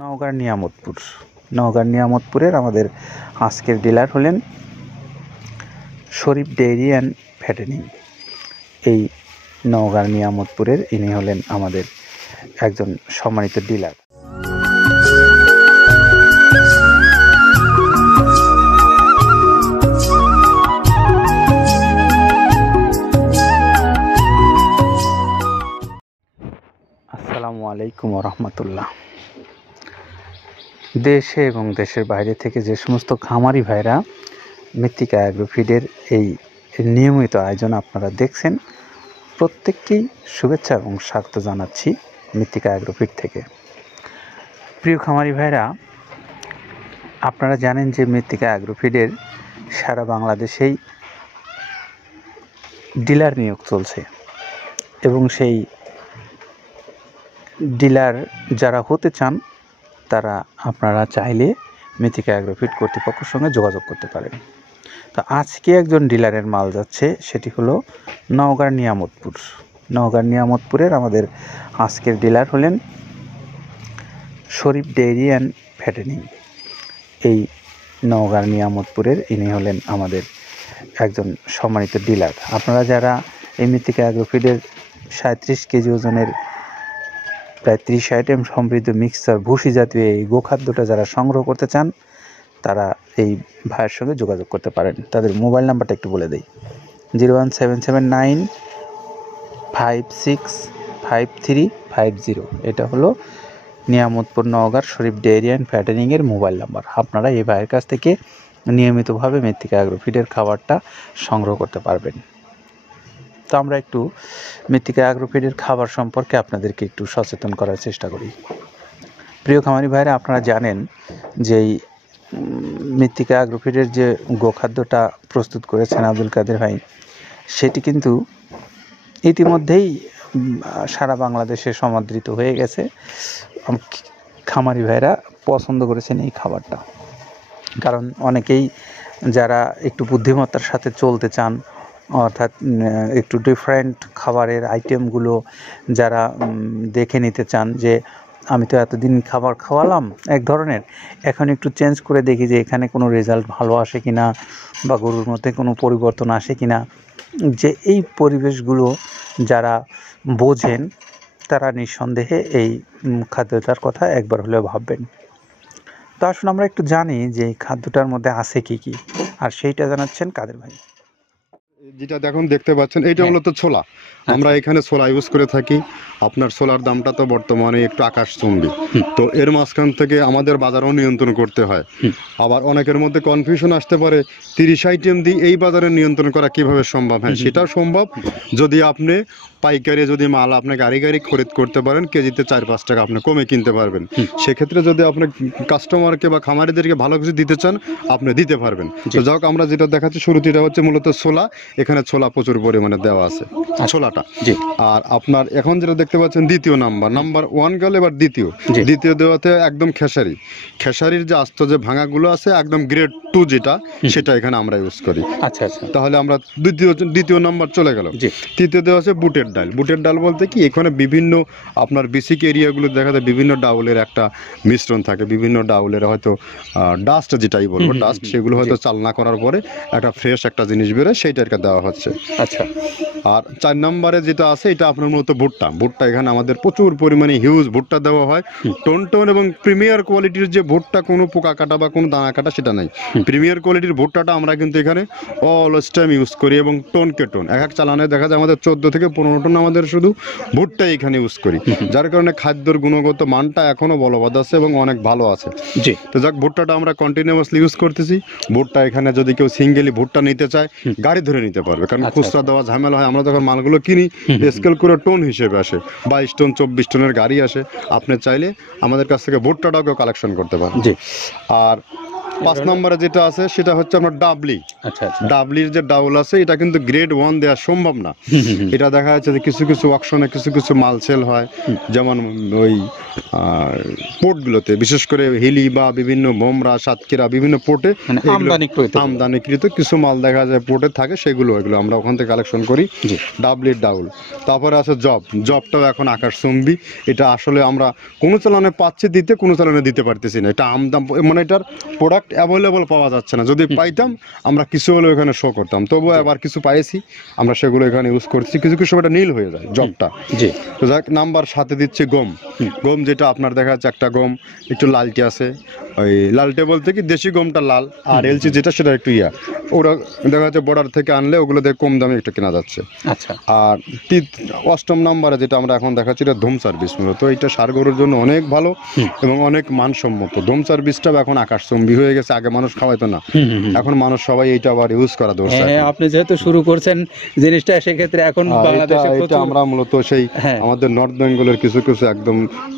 নওগাঁর নিয়ামতপুর। নওগাঁর নিয়ামতপুরের আমাদের আজকের ডিলার হলেন শরীফ ডেইরি অ্যান্ড ফ্যাটেনিং। এই নওগাঁর নিয়ামতপুরের ইনি হলেন আমাদের একজন সম্মানিত ডিলার। আসসালামু আলাইকুম রহমতুল্লাহ। দেশে এবং দেশের বাইরে থেকে যে সমস্ত খামারি ভাইরা মৃত্তিকা অ্যাগ্রোফিডের এই নিয়মিত আয়োজন আপনারা দেখছেন, প্রত্যেককেই শুভেচ্ছা এবং স্বাগত জানাচ্ছি মৃত্তিকা অ্যাগ্রোফিড থেকে। প্রিয় খামারি ভাইরা, আপনারা জানেন যে মৃত্তিকা অ্যাগ্রোফিডের সারা বাংলাদেশেই ডিলার নিয়োগ চলছে এবং সেই ডিলার যারা হতে চান তারা আপনারা চাইলে মৃত্তিকা অ্যাগ্রোফিড কর্তৃপক্ষের সঙ্গে যোগাযোগ করতে পারেন। তো আজকে একজন ডিলারের মাল যাচ্ছে, সেটি হলো নওগাঁর নিয়ামতপুর। নওগাঁর নিয়ামতপুরের আমাদের আজকের ডিলার হলেন শরীফ ডেইরি অ্যান্ড ফ্যাটেনিং। এই নওগাঁর নিয়ামতপুরের ইনি হলেন আমাদের একজন সম্মানিত ডিলার। আপনারা যারা এই মৃত্তিকা অ্যাগ্রোফিডের 37 কেজি ওজনের প্রায় 30 আইটেম সমৃদ্ধ মিক্সচার ভুসি জাতীয় এই গোখাদ্যটা যারা সংগ্রহ করতে চান, তারা এই ভাইয়ের সঙ্গে যোগাযোগ করতে পারেন। তাদের মোবাইল নাম্বারটা একটু বলে দিই, 01779565350। এটা হলো নিয়ামতপুর নওগাঁর শরীফ ডেইরি অ্যান্ড ফ্যাটেনিংয়ের মোবাইল নাম্বার। আপনারা এই ভাইয়ের কাছ থেকে নিয়মিতভাবে মৃত্তিকা অ্যাগ্রোফিডের খাবারটা সংগ্রহ করতে পারবেন। তো আমরা একটু মৃত্তিকা অ্যাগ্রোফিডের খাবার সম্পর্কে আপনাদেরকে একটু সচেতন করার চেষ্টা করি। প্রিয় খামারি ভাইরা, আপনারা জানেন যে এই মৃত্তিকা অ্যাগ্রোফিডের যে গোখাদ্যটা প্রস্তুত করেছেন আব্দুল কাদের ভাই, সেটি কিন্তু ইতিমধ্যেই সারা বাংলাদেশে সমাদৃত হয়ে গেছে। খামারি ভাইরা পছন্দ করেছেন এই খাবারটা, কারণ অনেকেই যারা একটু বুদ্ধিমত্তার সাথে চলতে চান, অর্থাৎ একটু ডিফারেন্ট খাবারের আইটেমগুলো যারা দেখে নিতে চান যে আমি তো এতদিন খাবার খাওয়ালাম এক ধরনের, এখন একটু চেঞ্জ করে দেখি যে এখানে কোনো রেজাল্ট ভালো আসে কিনা বা গরুর মধ্যে কোনো পরিবর্তন আসে কিনা, যে এই পরিবেশগুলো যারা বোঝেন তারা নিঃসন্দেহে এই খাদ্যটার কথা একবার হলেও ভাববেন। তো আসুন আমরা একটু জানি যে এই খাদ্যটার মধ্যে আছে কি কি, আর সেইটা জানাচ্ছেন কাদের ভাই। যেটা দেখতে পাচ্ছেন, এইটা মূলত ছোলা। আমরা এখানে ছোলা ইউজ করে থাকি। আপনার ছোলার দামটা তো বর্তমানে একটু আকাশচুম্বী, তো এর মাঝখান থেকে আমাদের বাজারও নিয়ন্ত্রণ করতে হয়। আবার অনেকের মধ্যে কনফিউশন আসতে পারে 30 আইটেম দিয়ে এই বাজারে নিয়ন্ত্রণ করা কিভাবে সম্ভব। হ্যাঁ, সেটাও সম্ভব যদি আপনি পাইকারি যদি মাল আপনি গাড়ি খরিদ করতে পারেন, কেজিতে 4-5 টাকা আপনি কমে কিনতে পারবেন। সেক্ষেত্রে যদি আপনি কাস্টমারকে বা খামারিদেরকে ভালো কিছু দিতে চান, আপনি দিতে পারবেন। তো যাই হোক, আমরা যেটা দেখাচ্ছি শুরুতে, এটা হচ্ছে মূলত ছোলা। এখানে ছোলা প্রচুর পরিমাণে দেওয়া আছে, ছোলাটা। আর আপনার এখন যেটা দেখতে পাচ্ছেন দ্বিতীয় নাম্বার 1 গেল, এবার দ্বিতীয় দেওয়াতে একদম খেসারির যে আস্ত যে ভাঙাগুলো আছে, একদম গ্রেড 2 যেটা, সেটা এখানে আমরা ইউজ করি। আচ্ছা, তাহলে আমরা দ্বিতীয় নাম্বার চলে গেল। তৃতীয় দেওয়া আছে বুটের ডাল বলতে কি, এখানে বিভিন্ন আপনার বেসিক এরিয়াগুলো দেখা যায় বিভিন্ন ডাউলের একটা মিশ্রণ থাকে, বিভিন্ন ডাউলের হয়তো ডাস্ট যেটাই বলবো ডাস্ট, সেগুলো হয়তো চালনা করার পরে একটা ফ্রেশ একটা জিনিস বেরোয়, সেইটাকে দেওয়া হচ্ছে। আচ্ছা, আর 4 নম্বরে যেটা আছে, এটা আপনার মূলত ভুট্টা। এখানে আমাদের প্রচুর পরিমাণে হিউজ ভুট্টা দেওয়া হয়, টোন এবং প্রিমিয়ার কোয়ালিটির যে ভুট্টা, কোনো পোকা কাটা বা কোনো দানা কাটা সেটা নাই। প্রিমিয়ার কোয়ালিটির ভুট্টাটা আমরা কিন্তু এখানে অলওয়েজ টাইম ইউজ করি, এবং টোন এক চালানে দেখা যায় আমাদের 14 থেকে 15 টন আমাদের শুধু ভুট্টা এখানে ইউজ করি, যার কারণে খাদ্যর গুণগত মানটা এখনো বলবৎ আছে এবং অনেক ভালো আছে। তো যাক, ভুট্টাটা আমরা কন্টিনিউয়াসলি ইউজ করতেছি। ভুট্টা এখানে যদি কেউ সিঙ্গেলি ভুট্টা নিতে চায়, গাড়ি ধরে নিতে পারবে, কারণ খুচরা দেওয়া ঝামেলা হয়। আমরা যখন মালগুলো কিনি, স্কেল করে টোন হিসেবে আসে, 22 টন 24 টনের গাড়ি আসে। আপনি চাইলে আমাদের কাছ থেকে ভুট্টাটাও কেউ কালেকশন করতে পারেন। আর 5 নম্বরে যেটা আছে সেটা হচ্ছে আপনার ডাবলি। আচ্ছা আচ্ছা। ডাবলির যে ডাউল আছে এটা কিন্তু গ্রেড 1 দেওয়া সম্ভব না। এটা দেখা যাচ্ছে যে কিছু কিছু অকশনে কিছু কিছু মাল সেল হয়, যেমন ওই পোর্টগুলোতে, বিশেষ করে হিলি বা বিভিন্ন বোমরা, সাতক্ষীরা বিভিন্ন পোর্টে মানে আমদানিকৃত কিছু মাল দেখা যায় পোর্টে থাকে, সেগুলো এগুলো আমরা ওখান থেকে কালেকশন করি। ডাবলির ডাউল। তারপরে আছে জবটাও এখন আকাশচুম্বী। এটা আসলে আমরা কোনো চালানে পাচ্ছি দিতে, কোনো চালানে দিতে পারতেছি না। এটা আমদাম, মানে এটার প্রোডাক্ট অ্যাভেলেবল পাওয়া যাচ্ছে না। যদি পাইতাম আমরা কিছু হলেও এখানে শো করতাম, তবুও আবার কিছু পাইছি আমরা, সেগুলো এখানে ইউজ করছি। কিছু কিছু সময় নীল হয়ে যায় জবটা। তো যাক, নাম্বার সাথে দিচ্ছে গম। গম যেটা আপনার দেখা যাচ্ছে একটা গম একটু লালটে আছে, ওই লালটে বলতে কি দেশি গমটা লাল, আর এলচি যেটা সেটা একটু ওরা দেখা যাচ্ছে বর্ডার থেকে আনলে ওগুলো দিয়ে কম দামে একটু কেনা যাচ্ছে। আচ্ছা। আর 8ম নম্বরে যেটা আমরা এখন দেখাচ্ছি এটা ধুম সার্ভিস। মূলত এটা ষাঁড় গরুর জন্য অনেক ভালো এবং অনেক মানসম্মত। ধুম সার্ভিসটা এখন আকাশচুম্বী হয়ে গেছে। আগে মানুষ খাওয়াইতো না, এখন মানুষ সবাই এইটা আবার ইউজ করা দরকার। আপনি যেহেতু শুরু করছেন জিনিসটা, সেক্ষেত্রে এখন বাংলাদেশে এটা আমরা মূলত সেই আমাদের নর্থ বেঙ্গলের কিছু কিছু একদম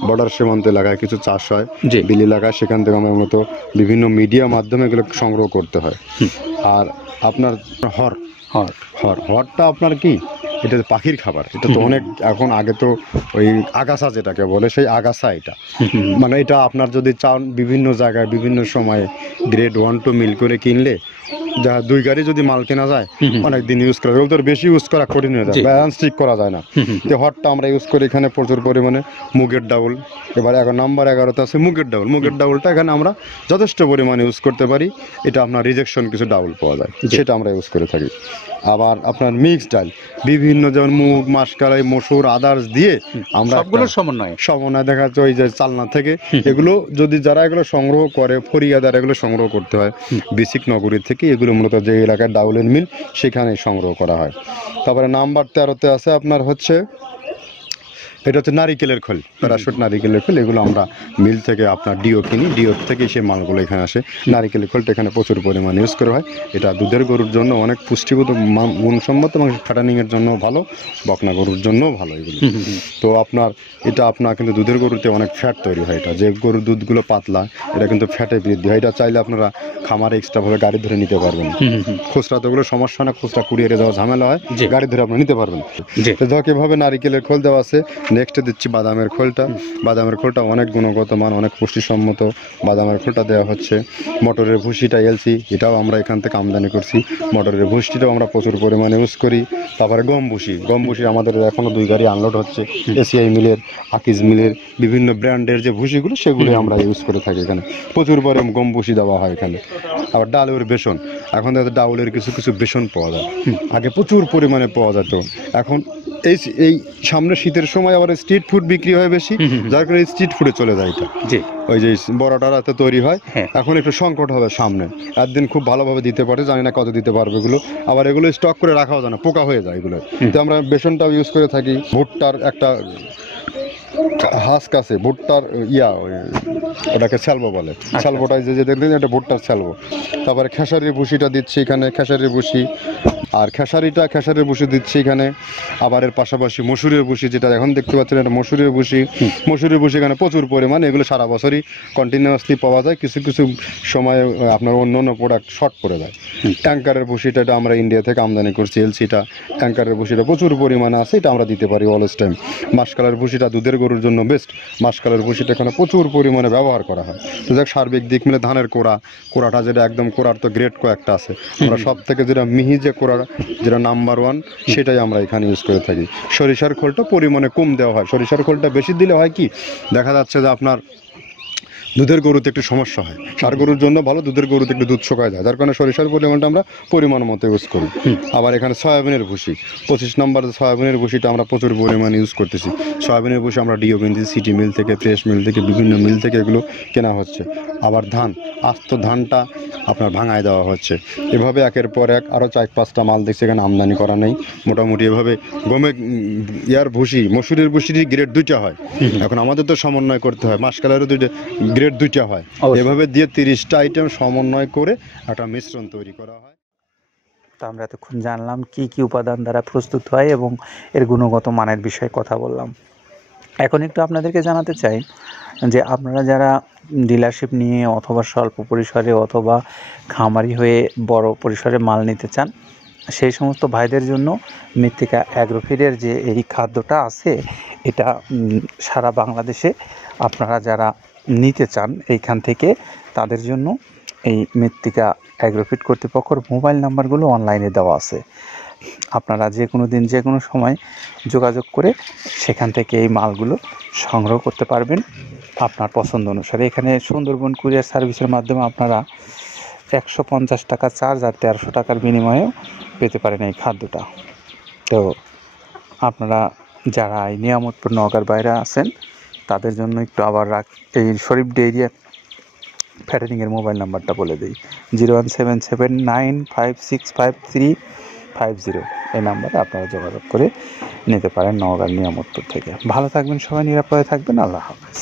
বর্ডার সীমান্ত এলাকায় কিছু চাষ হয়, বিল এলাকায়, সেখান থেকে আমরা মূলত বিভিন্ন মিডিয়া মাধ্যমে এগুলো সংগ্রহ করতে হয়। আর আপনার হরটা আপনার কি, এটা পাখির খাবার। এটা তো অনেক এখন, আগে তো ওই আগাছা যেটাকে বলে সেই আগাছা এটা, মানে এটা আপনার যদি চান বিভিন্ন জায়গায় বিভিন্ন সময়ে গ্রেড 1 2 মিল করে কিনলে যা 2 গাড়ি যদি মাল কেনা যায় অনেক দিন ইউজ করা যায়। ওদের বেশি ইউজ করা কঠিন হয়ে যায়, ব্যালেন্স ঠিক করা যায় না। তো হটটা আমরা ইউজ করি এখানে প্রচুর পরিমাণে। মুগের ডাউল, এবার নাম্বার 11তে আছে মুগের ডাউল। মুগের ডাউলটা এখানে আমরা যথেষ্ট পরিমাণে ইউজ করতে পারি। এটা আপনার রিজেকশন কিছু ডাউল পাওয়া যায়, সেটা আমরা ইউজ করে থাকি। আবার আপনার মিক্স ডাল, বিভিন্ন যেমন মুগ, মাসকলাই, মসুর, আদার্স দিয়ে আমরা সবগুলোর সমন্বয় দেখা যাচ্ছে ওই যে চালনা থেকে এগুলো যদি যারা এগুলো সংগ্রহ করে, ফরিয়াদার এগুলো সংগ্রহ করতে হয় বিসিক নগরী থেকে। এগুলো মূলত যে এলাকায় ডাউলের মিল সেখানে সংগ্রহ করা হয়। তারপরে নাম্বার 13তে আছে আপনার হচ্ছে, এটা হচ্ছে নারিকেলের খোল, প্যারাশুট নারিকেলের খোল। এগুলো আমরা মিল থেকে আপনার ডিও কিনি, ডিও থেকে সেই মালগুলো এখানে আসে। নারিকেলের খোলটা এখানে প্রচুর পরিমাণে ইউজ করা হয়। এটা দুধের গরুর জন্য অনেক পুষ্টিগত গুণসম্মত এবং ফ্যাটানিংয়ের জন্য ভালো, বকনা গরুর জন্যও ভালো এগুলো। তো আপনার এটা আপনার কিন্তু দুধের গরুতে অনেক ফ্যাট তৈরি হয়। এটা যে গরুর দুধগুলো পাতলা, এটা কিন্তু ফ্যাটে বৃদ্ধি হয়। এটা চাইলে আপনারা খামারে এক্সট্রাভাবে গাড়ি ধরে নিতে পারবেন। খুচরা তো ওগুলো সমস্যা না, খুচরা কুরিয়ারে যাওয়া ঝামেলা হয়, গাড়ি ধরে আপনারা নিতে পারবেন। তো ধর এভাবে নারিকেলের খোল দেওয়া আছে। নেক্সটে দিচ্ছি বাদামের খোলটা। বাদামের খোলটা অনেক গুণগত মান, অনেক পুষ্টিসম্মত। বাদামের খোলটা দেওয়া হচ্ছে। মটরের ভুসিটা এলসি, এটাও আমরা এখান থেকে আমদানি করছি। মটরের ভুসিটাও আমরা প্রচুর পরিমাণে ইউজ করি। তারপরে গম ভুসি আমাদের এখনও 2 গাড়ি আনলোড হচ্ছে। এসিআই মিলের, আকিজ মিলের বিভিন্ন ব্র্যান্ডের যে ভুসিগুলো সেগুলো আমরা ইউজ করে থাকি। এখানে প্রচুর পরিমাণে গম ভুসি দেওয়া হয় এখানে। আবার ডালের বেসন, এখন দেখা ডাউলের কিছু কিছু বেসন পাওয়া যায়, আগে প্রচুর পরিমাণে পাওয়া যেত। এখন এই সামনে শীতের সময় আবার স্ট্রিট ফুড বিক্রি হয় বেশি, যার কারণে স্ট্রিট ফুডে চলে যায় এটা। ওই যে বড়টা রাতে তৈরি হয়, এখন একটু সংকট হবে সামনে। একদিন খুব ভালোভাবে দিতে পারে, জানি না কত দিতে পারবে এগুলো। আবার এগুলো স্টক করে রাখাও যায় না, পোকা হয়ে যায় এগুলো। তো আমরা বেসনটাও ইউজ করে থাকি। ভুট্টার একটা হাস্ক আছে, ভুট্টার ওটাকে স্যালবো বলে, স্যালবোটাই যে দেখবেন এটা ভুট্টার স্যালবো। তারপরে খেসারির ভুসিটা দিচ্ছি এখানে, খেসারির ভুসি। আর খেসারির ভুসি দিচ্ছি এখানে। আবার এর পাশাপাশি মসুরের ভুসি, যেটা এখন দেখতে পাচ্ছেন এটা মসুরের ভুসি। মসুরের ভুসি এখানে প্রচুর পরিমাণে, এগুলো সারা বছরই কন্টিনিউয়াসলি পাওয়া যায়। কিছু কিছু সময় আপনার অন্য অন্য প্রোডাক্ট শর্ট পড়ে যায়। ট্যাঙ্কারের ভুসিটা এটা আমরা ইন্ডিয়া থেকে আমদানি করছি, এলসিটা। ট্যাঙ্কারের ভুসিটা প্রচুর পরিমাণে আছে, এটা আমরা দিতে পারি অলওয়েজ টাইম। মাসকালের ভুসিটা দুধের গরুর জন্য বেস্ট। মাসকালের ভুসিটা এখানে প্রচুর পরিমাণে ব্যবহার করা হয়। তো যাক, সার্বিক দিক মিলে ধানের কোড়াটা যেটা একদম, কোড়ার তো গ্রেড কয়েকটা আছে, আমরা সব থেকে যেটা মিহি যে কোড়া, যেটা নাম্বার 1, সেটাই আমরা এখানে ইউজ করে থাকি। সরিষার খোলটা পরিমাণে কম দেওয়া হয়। সরিষার খোলটা বেশি দিলে হয় কি, দেখা যাচ্ছে যে আপনার দুধের গরুতে একটু সমস্যা হয়। ষাঁড় গরুর জন্য ভালো, দুধের গরুতে একটু দুধ শুকায় যায়, যার কারণে সরিষার পরিমাণটা আমরা পরিমাণ মতো ইউজ করি। আবার এখানে সয়াবিনের ভুসি, 25 নম্বর সয়াবিনের ভুসিটা আমরা প্রচুর পরিমাণে ইউজ করতেছি। সয়াবিনের ভুসি আমরা ডিও কিনছি, সিটি মিল থেকে, ফ্রেশ মিল থেকে, বিভিন্ন মিল থেকে এগুলো কেনা হচ্ছে। আবার ধান, আস্ত ধানটা আপনার ভাঙায় দেওয়া হচ্ছে। এভাবে একের পর এক আরও 4-5টা মাল দেখছি এখানে আমদানি করা নেই। মোটামুটি এভাবে গমে ভুসি, মসুরের ভুসির গ্রেড 2টা হয়। এখন আমাদের তো সমন্বয় করতে হয়, মাসকালেরও গ্রেড 2টা হয়। এভাবে দিয়ে 30টা আইটেম সমন্বয় করে একটা মিশ্রণ তৈরি করা হয়। তো আমরা এতক্ষণ জানলাম কি কি উপাদান দ্বারা প্রস্তুত হয় এবং এর গুণগত মানের বিষয়ে কথা বললাম। এখন একটু আপনাদেরকে জানাতে চাই যে আপনারা যারা ডিলারশিপ নিয়ে অথবা স্বল্প পরিসরে অথবা খামারি হয়ে বড় পরিসরে মাল নিতে চান, সেই সমস্ত ভাইদের জন্য মৃত্তিকা অ্যাগ্রোফিডের যে এই খাদ্যটা আছে, এটা সারা বাংলাদেশে আপনারা যারা নিতে চান এইখান থেকে, তাদের জন্য এই মৃত্তিকা অ্যাগ্রোফিড কর্তৃপক্ষের মোবাইল নাম্বারগুলো অনলাইনে দেওয়া আছে। আপনারা যে কোনো দিন যে কোনো সময় যোগাযোগ করে সেখান থেকে এই মালগুলো সংগ্রহ করতে পারবেন আপনার পছন্দ অনুসারে। এখানে সুন্দরবন কুরিয়ার সার্ভিসের মাধ্যমে আপনারা 150 টাকা চার্জ আর 1300 টাকার বিনিময়েও পেতে পারেন এই খাদ্যটা। তো আপনারা যারা এই নিয়ামতপুর নওগাঁর বাইরে আছেন, তাদের জন্য একটু আবার এই শরীফ ডেইরি ফ্যাটেনিংয়ের মোবাইল নাম্বারটা বলে দিই, 01779565350। এই নাম্বারে আপনারা যোগাযোগ করে নিতে পারেন নওগাঁর নিয়ামতপুর থেকে। ভালো থাকবেন সবাই, নিরাপদে থাকবেন। আল্লাহ হাফেজ।